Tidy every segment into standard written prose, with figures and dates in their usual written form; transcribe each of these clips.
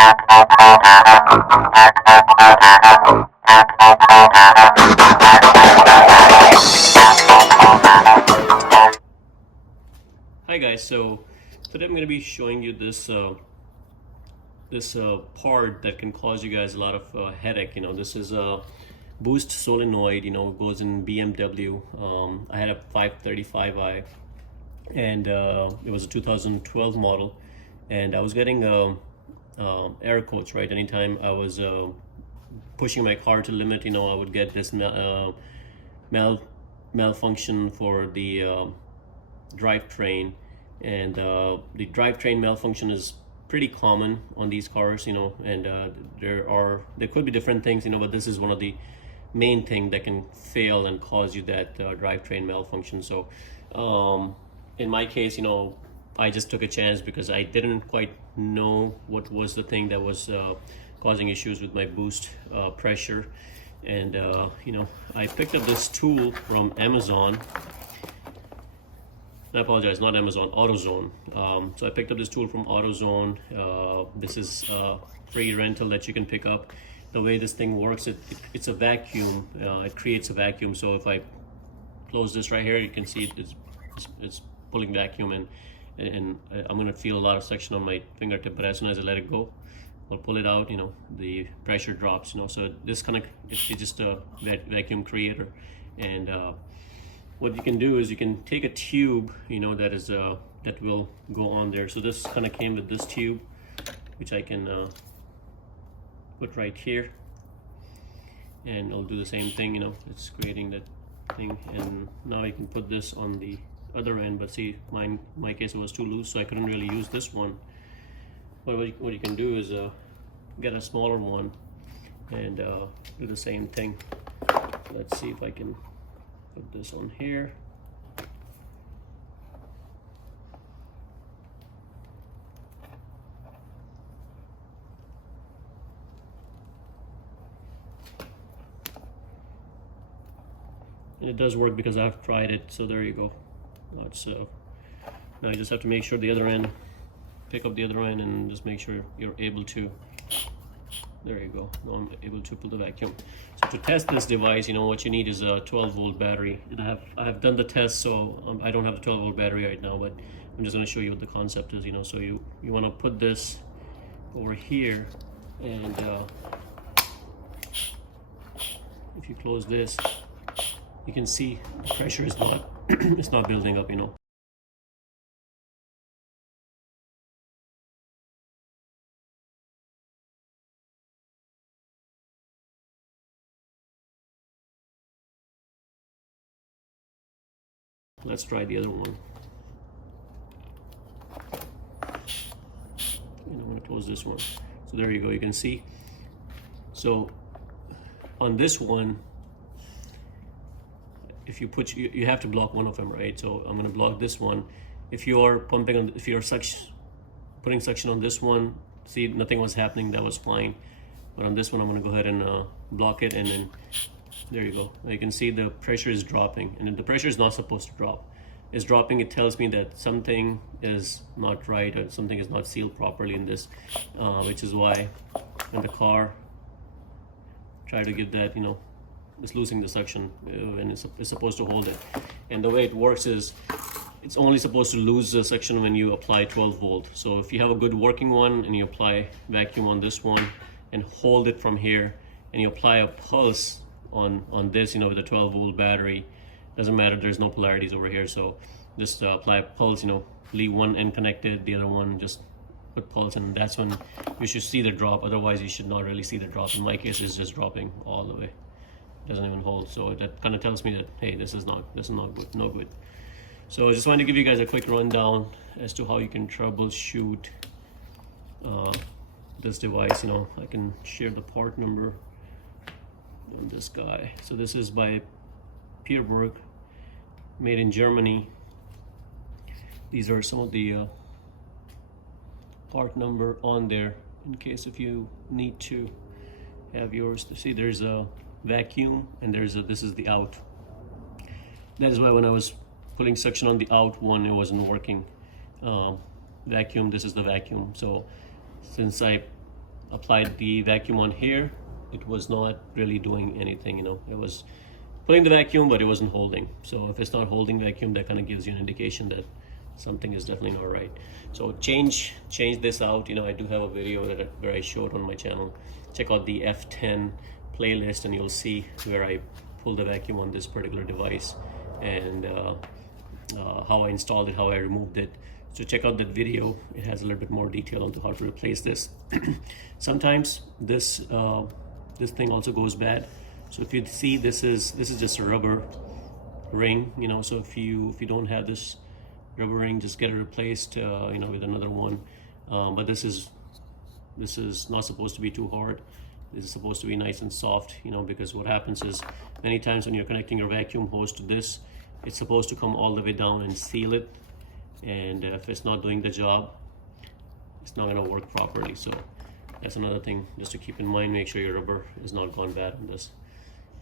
Hi guys, so today I'm going to be showing you this part that can cause you guys a lot of headache. This is a boost solenoid. Goes in BMW. I had a 535i, and it was a 2012 model, and I was getting air quotes, right? Anytime I was pushing my car to limit, I would get this malfunction for the drivetrain, and the drivetrain malfunction is pretty common on these cars, and there could be different things, but this is one of the main thing that can fail and cause you that drivetrain malfunction. So in my case, I just took a chance because I didn't quite know what was the thing that was causing issues with my boost pressure, and I picked up this tool from Amazon. I apologize, not Amazon, AutoZone. So I picked up this tool from AutoZone. This is free rental that you can pick up. The way this thing works, it's a vacuum. It creates a vacuum. So if I close this right here, you can see it's pulling vacuum, and I'm gonna feel a lot of suction on my fingertip, but as soon as I let it go, I'll pull it out, the pressure drops, so this kind of, it's just a vacuum creator. And what you can do is you can take a tube, that will go on there. So this kind of came with this tube, which I can put right here, and I'll do the same thing. It's creating that thing, and now I can put this on the other end. But see, in my case, it was too loose, so I couldn't really use this one. But what you can do is get a smaller one and do the same thing. Let's see if I can put this on here. And it does work because I've tried it, so there you go. Now you just have to make sure the other end, pick up the other end, and just make sure you're able to, there you go. Now I'm able to pull the vacuum. So to test this device, what you need is a 12-volt battery. And I have done the test, so I don't have a 12-volt battery right now, but I'm just going to show you what the concept is. So you want to put this over here, and if you close this, you can see the pressure is not it's not building up. Let's try the other one. And I'm going to close this one. So there you go, you can see. So on this one, if you put, you have to block one of them, right? So I'm going to block this one. If you are pumping on, if you're putting suction on this one, see, nothing was happening, that was fine. But on this one, I'm going to go ahead and block it, and then there you go. You can see the pressure is dropping, and the pressure is not supposed to drop. It's dropping. It tells me that something is not right, or something is not sealed properly in this, which is why in the car, try to give that, it's losing the suction, and it's supposed to hold it. And the way it works is, it's only supposed to lose the suction when you apply 12 volt. So if you have a good working one and you apply vacuum on this one and hold it from here, and you apply a pulse on this, with a 12 volt battery, doesn't matter, there's no polarities over here. So just apply a pulse, leave one end connected, the other one just put pulse, and that's when you should see the drop. Otherwise you should not really see the drop. In my case, it's just dropping all the way, it doesn't even hold. So that kind of tells me that, hey, this is not good, no good. So I just wanted to give you guys a quick rundown as to how you can troubleshoot this device. I can share the part number on this guy. So this is by Pierburg, made in Germany. These are some of the part number on there, in case if you need to have yours. See, there's a vacuum, and this is the out. That is why when I was putting suction on the out one, it wasn't working. Vacuum, this is the vacuum. So since I applied the vacuum on here, it was not really doing anything. You know, it was putting the vacuum, but it wasn't holding. So if it's not holding vacuum, that kind of gives you an indication that something is definitely not right. So change this out. You know, I do have a video where I showed on my channel. Check out the F10 playlist, and you'll see where I pulled the vacuum on this particular device, and how I installed it, how I removed it. So check out that video. It has a little bit more detail into how to replace this. Sometimes this thing also goes bad. So if you see, this is just a rubber ring, you know. So if you don't have this rubber ring, just get it replaced, you know, with another one. But this is not supposed to be too hard. This is supposed to be nice and soft, you know, because what happens is many times when you're connecting your vacuum hose to this, it's supposed to come all the way down and seal it. And if it's not doing the job, it's not going to work properly. So that's another thing just to keep in mind. Make sure your rubber is not gone bad on this.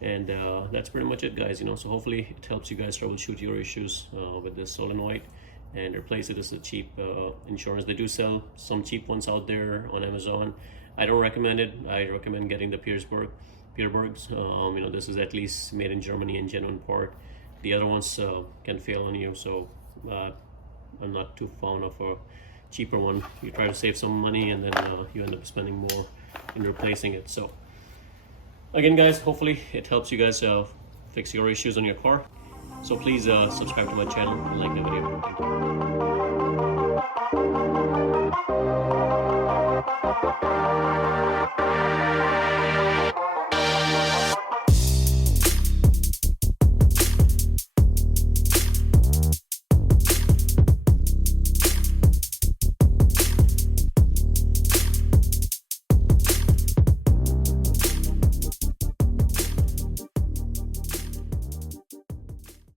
And that's pretty much it, guys. You know, so hopefully it helps you guys troubleshoot your issues with this solenoid and replace it as a cheap insurance. They do sell some cheap ones out there on Amazon. I don't recommend it. I recommend getting the Pierbergs. You know, this is at least made in Germany and genuine part. The other ones can fail on you, so I'm not too fond of a cheaper one. You try to save some money, and then you end up spending more in replacing it. So again, guys, hopefully it helps you guys fix your issues on your car. So please subscribe to my channel and like the video. Thank you.